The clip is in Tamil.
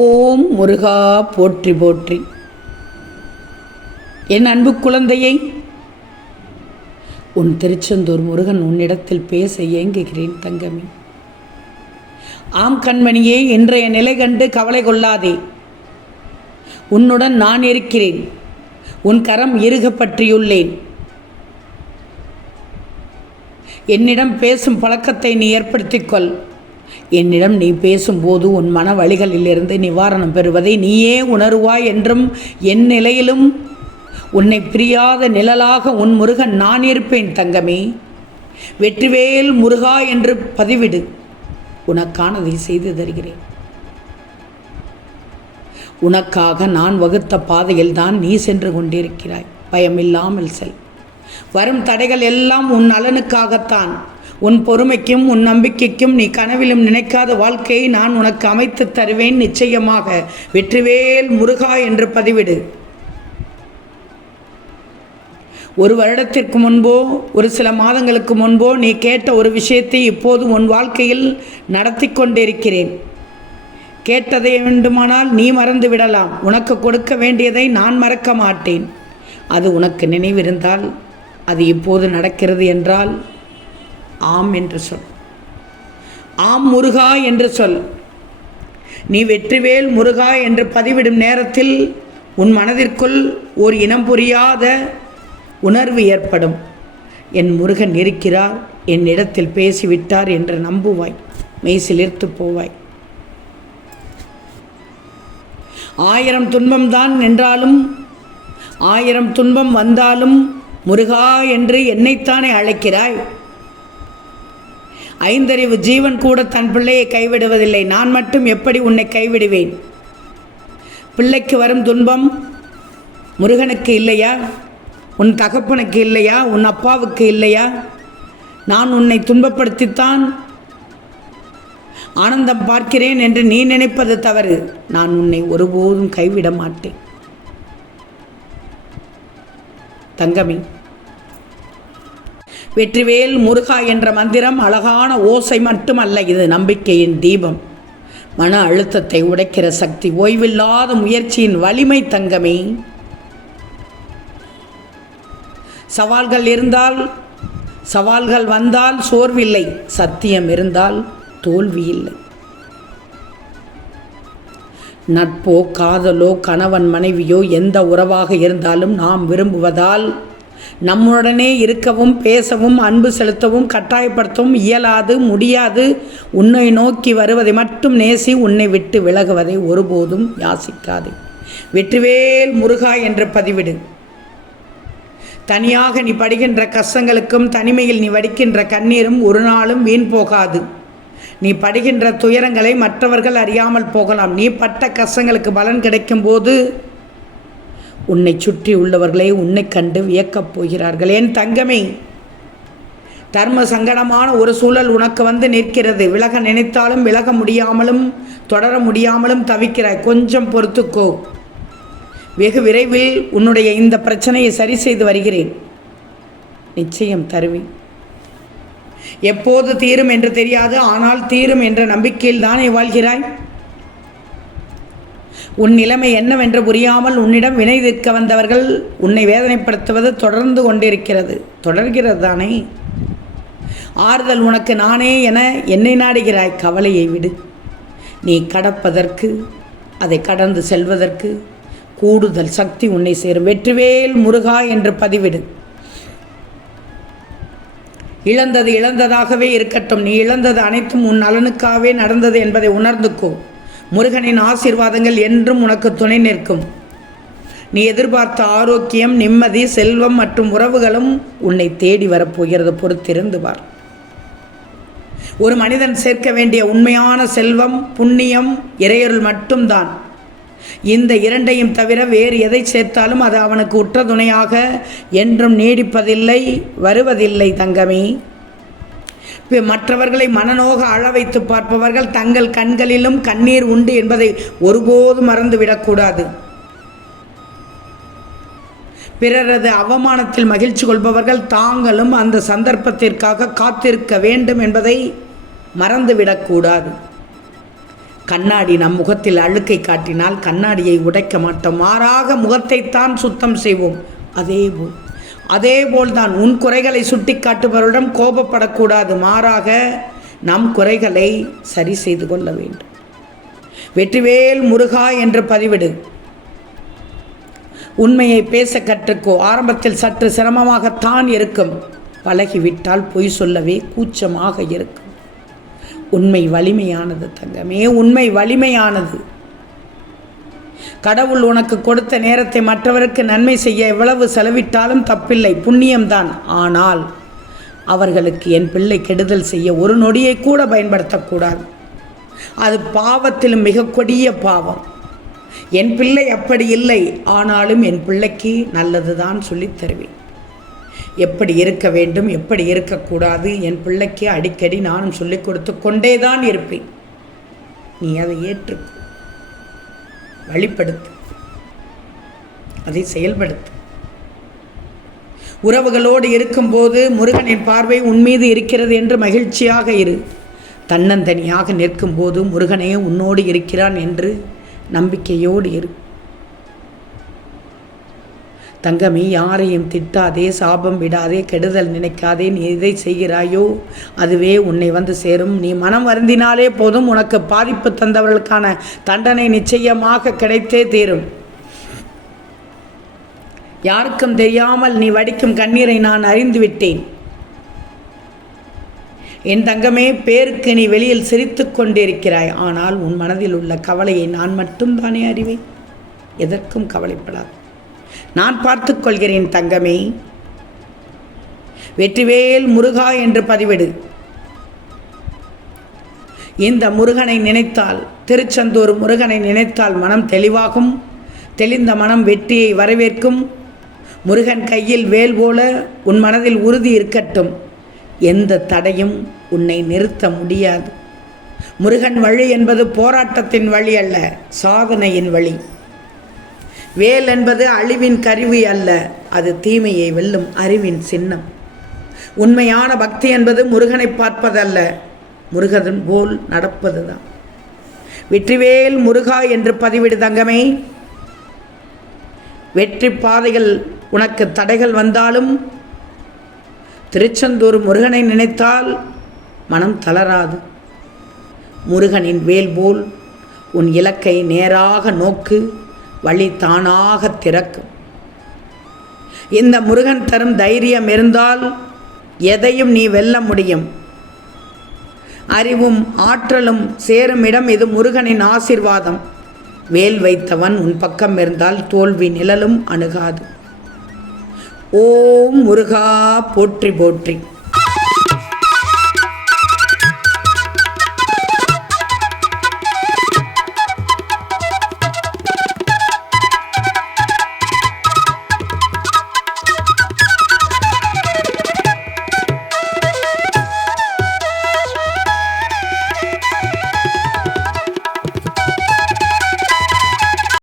ஓம் முருகா போற்றி போற்றி. என் அன்பு குழந்தையை, உன் திருச்செந்தூர் முருகன் உன்னிடத்தில் பேச ஏங்குகிறேன் தங்கமே. ஆம் கண்மணியே, இன்றைய நிலை கண்டு கவலை கொள்ளாதே. உன்னுடன் நான் இருக்கிறேன். உன் கரம் இறுக பற்றியுள்ளேன். என்னிடம் பேசும் பழக்கத்தை நீ ஏற்படுத்திக்கொள். என்னிடம் நீ பேசும்போது உன் மன வழிகளிலிருந்து நிவாரணம் பெறுவதை நீயே உணருவாய் என்றும் என் நிலையிலும் உன்னை பிரியாத நிழலாக உன் முருகன் நான் இருப்பேன் தங்கமே. வெற்றிவேல் முருகா என்று பதிவிடு. உனக்கானதை செய்து தருகிறேன். உனக்காக நான் வகுத்த பாதையில் தான் நீ சென்று கொண்டிருக்கிறாய். பயமில்லாமல் செல். வரும் தடைகள் எல்லாம் உன் நலனுக்காகத்தான். உன் பொறுமைக்கும் உன் நம்பிக்கைக்கும் நீ கனவிலும் நினைக்காத வாழ்க்கையை நான் உனக்கு அமைத்து தருவேன் நிச்சயமாக. வெற்றிவேல் முருகா என்று பதிவிடு. ஒரு வருடத்திற்கு முன்போ ஒரு சில மாதங்களுக்கு முன்போ நீ கேட்ட ஒரு விஷயத்தை இப்போது உன் வாழ்க்கையில் நடத்தி கொண்டிருக்கிறேன். கேட்டதை வேண்டுமானால் நீ மறந்து விடலாம். உனக்கு கொடுக்க வேண்டியதை நான் மறக்க மாட்டேன். அது உனக்கு நினைவிருந்தால், அது இப்போது நடக்கிறது என்றால் ஆம் என்று சொல். ஆம் முருகா என்று சொல். நீ வெற்றிவேல் முருகா என்று பதிவிடும் நேரத்தில் உன் மனதிற்குள் ஒரு இனம் புரியாத உணர்வு ஏற்படும். என் முருகன் இருக்கிறார், என்னிடத்தில் பேசிவிட்டார் என்று நம்புவாய். மெய்சிலிர்த்து போவாய். 1000 துன்பம்தான் என்றாலும், 1000 துன்பம் வந்தாலும் முருகா என்று என்னைத்தானே அழைக்கிறாய். ஐந்தறிவு ஜீவன் கூட தன் பிள்ளையை கைவிடுவதில்லை. நான் மட்டும் எப்படி உன்னை கைவிடுவேன்? பிள்ளைக்கு வரும் துன்பம் முருகனுக்கு இல்லையா? உன் தகப்பனுக்கு இல்லையா? உன் அப்பாவுக்கு இல்லையா? நான் உன்னை துன்பப்படுத்தித்தான் ஆனந்தம் பார்க்கிறேன் என்று நீ நினைப்பது தவறு. நான் உன்னை ஒருபோதும் கைவிட மாட்டேன் தங்கமே. வெற்றிவேல் முருகா என்ற மந்திரம் அழகான ஓசை மட்டுமல்ல, இது நம்பிக்கையின் தீபம். மன அழுத்தத்தை உடைக்கிற சக்தி, ஓய்வில்லாத முயற்சியின் வலிமை தங்கமே. சவால்கள் இருந்தால், சவால்கள் வந்தால் சோர்வில்லை. சத்தியம் இருந்தால் தோல்வி இல்லை. நட்போ காதலோ கணவன் மனைவியோ எந்த உறவாக இருந்தாலும் நாம் விரும்புவதால் நம்முடனே இருக்கவும் பேசவும் அன்பு செலுத்தவும் கட்டாயப்படுத்தவும் இயலாது, முடியாது. உன்னை நோக்கி வருவதை மட்டும் நேசி. உன்னை விட்டு விலகுவதை ஒருபோதும் யாசிக்காதே. வெற்றிவேல் முருகா என்று பதிவிடு. தனியாக நீ படுகின்ற கஷ்டங்களுக்கும் தனிமையில் நீ வடிக்கின்ற கண்ணீரும் ஒரு நாளும் வீண் போகாது. நீ படுகின்ற துயரங்களை மற்றவர்கள் அறியாமல் போகலாம். நீ பட்ட கஷ்டங்களுக்கு பலன் கிடைக்கும் போது உன்னை சுற்றி உள்ளவர்களே உன்னை கண்டு வியக்கப் போகிறார்கள். என் தங்கமே, தர்ம சங்கடமான ஒரு சூழல் உனக்கு வந்து நிற்கிறது. விலக நினைத்தாலும் விலக முடியாமலும் தொடர முடியாமலும் தவிக்கிறாய். கொஞ்சம் பொறுத்துக்கோ. வெகு விரைவில் உன்னுடைய இந்த பிரச்சனையை சரி செய்து வருகிறேன். நிச்சயம் தருவேன். எப்போது தீரும் என்று தெரியாது, ஆனால் தீரும் என்ற நம்பிக்கையில் தானே வாழ்கிறாய். உன் நிலைமை என்னவென்று புரியாமல் உன்னிடம் வினை தீர்க்க வந்தவர்கள் உன்னை வேதனைப்படுத்துவது தொடர்ந்து கொண்டிருக்கிறது. தொடர்கிறது தானே. ஆறுதல் உனக்கு நானே என என்னை நாடுகிறாய். கவலையை விடு. நீ கடப்பதற்கு, அதை கடந்து செல்வதற்கு கூடுதல் சக்தி உன்னை சேரும். வெற்றிவேல் முருகா என்று பதிவிடு. இழந்தது இழந்ததாகவே இருக்கட்டும். நீ இழந்தது அனைத்தும் உன் நலனுக்காகவே நடந்தது என்பதை உணர்ந்துக்கோ. முருகனின் ஆசீர்வாதங்கள் என்றும் உனக்கு துணை நிற்கும். நீ எதிர்பார்த்த ஆரோக்கியம், நிம்மதி, செல்வம் மற்றும் உறவுகளும் உன்னை தேடி வரப்போகிறது. பொறுத்திருந்து பார். ஒரு மனிதன் சேர்க்க வேண்டிய உண்மையான செல்வம், புண்ணியம், இறையருள் மட்டும்தான். இந்த இரண்டையும் தவிர வேறு எதை சேர்த்தாலும் அது அவனுக்கு உற்ற துணையாக என்றும் நீடிப்பதில்லை, வருவதில்லை தங்கமே. மற்றவர்களை மனநோக அழ வைத்து பார்ப்பவர்கள் தங்கள் கண்களிலும் கண்ணீர் உண்டு என்பதை ஒருபோதும் மறந்துவிடக்கூடாது. பிறரது அவமானத்தில் மகிழ்ச்சி கொள்பவர்கள் தாங்களும் அந்த சந்தர்ப்பத்திற்காக காத்திருக்க வேண்டும் என்பதை மறந்துவிடக்கூடாது. கண்ணாடி நம் முகத்தில் அழுக்கை காட்டினால் கண்ணாடியை உடைக்க மாட்டோம், மாறாக முகத்தைத்தான் சுத்தம் செய்வோம். அதேபோல்தான் உன் குறைகளை சுட்டி காட்டுபவரிடம் கோபப்படக்கூடாது, மாறாக நம் குறைகளை சரி செய்து கொள்ள வேண்டும். வெற்றிவேல் முருகா என்று பதிவிடு. உண்மையை பேச கற்றுக்கோ. ஆரம்பத்தில் சற்று சிரமமாகத்தான் இருக்கும், பழகிவிட்டால் பொய் சொல்லவே கூச்சமாக இருக்கும். உண்மை வலிமையானது தங்கமே, உண்மை வலிமையானது. கடவுள் உனக்கு கொடுத்த நேரத்தை மற்றவருக்கு நன்மை செய்ய எவ்வளவு செலவிட்டாலும் தப்பில்லை, புண்ணியம்தான். ஆனால் அவர்களுக்கு என் பிள்ளை கெடுதல் செய்ய ஒரு நொடியை கூட பயன்படுத்தக்கூடாது. அது பாவத்திலும் மிக கொடிய பாவம். என் பிள்ளை அப்படி இல்லை, ஆனாலும் என் பிள்ளைக்கு நல்லது தான் சொல்லித் தருவேன். எப்படி இருக்க வேண்டும், எப்படி இருக்கக்கூடாது என் பிள்ளைக்கு அடிக்கடி நானும் சொல்லிக் கொடுத்து கொண்டே தான் இருப்பேன். நீ அதை ஏற்றுக்கோ, வழிப்படுத்து, அதை செயல்படுத்து. உறவுகளோடு இருக்கும்போது முருகனின் பார்வை உன்மீது இருக்கிறது என்று மகிழ்ச்சியாக இரு. தன்னந்தனியாக நிற்கும்போது முருகனே உன்னோடு இருக்கிறான் என்று நம்பிக்கையோடு இரு. தங்கமே, யாரையும் திட்டாதே, சாபம் விடாதே, கெடுதல் நினைக்காதே. நீ எதை செய்கிறாயோ அதுவே உன்னை வந்து சேரும். நீ மனம் வருந்தினாலே போதும், உனக்கு பாதிப்பு தந்தவர்களுக்கான தண்டனை நிச்சயமாக கிடைத்தே தீரும். யாருக்கும் தெரியாமல் நீ வடிக்கும் கண்ணீரை நான் அறிந்துவிட்டேன். என் தங்கமே, பேருக்கு நீ வெளியில் சிரித்து கொண்டிருக்கிறாய், ஆனால் உன் மனதில் உள்ள கவலையை நான் மட்டும்தானே அறிவேன். எதற்கும் கவலைப்படாது, நான் பார்த்து கொள்கிறேன் தங்கமே. வெற்றிவேல் முருகா என்று பதிவிடு. இந்த முருகனை நினைத்தால், திருச்செந்தூர் முருகனை நினைத்தால் மனம் தெளிவாகும். தெளிந்த மனம் வெற்றியை வரவேற்கும். முருகன் கையில் வேல் போல உன் மனதில் உறுதி இருக்கட்டும். எந்த தடையும் உன்னை நிறுத்த முடியாது. முருகன் வழி என்பது போராட்டத்தின் வழி அல்ல, சாதனையின் வழி. வேல் என்பது அழிவின் கருவி அல்ல, அது தீமையை வெல்லும் அறிவின் சின்னம். உண்மையான பக்தி என்பது முருகனை பார்ப்பதல்ல, முருகன் போல் நடப்பதுதான். வெற்றிவேல் முருகா என்று பதிவிடு தங்கமே. வெற்றி பாதைகள் உனக்கு தடைகள் வந்தாலும் திருச்செந்தூர் முருகனை நினைத்தால் மனம் தளராது. முருகனின் வேல் போல் உன் இலக்கை நேராக நோக்கு, வழி தானாக திறக்கும். இந்த முருகன் தரும் தைரியம் இருந்தால் எதையும் நீ வெல்ல முடியும். அறிவும் ஆற்றலும் சேரும் இடம் இது முருகனின் ஆசீர்வாதம். வேல் வைத்தவன் உன் பக்கம் இருந்தால் தோல்வி நிழலும் அணுகாது. ஓம் முருகா போற்றி போற்றி.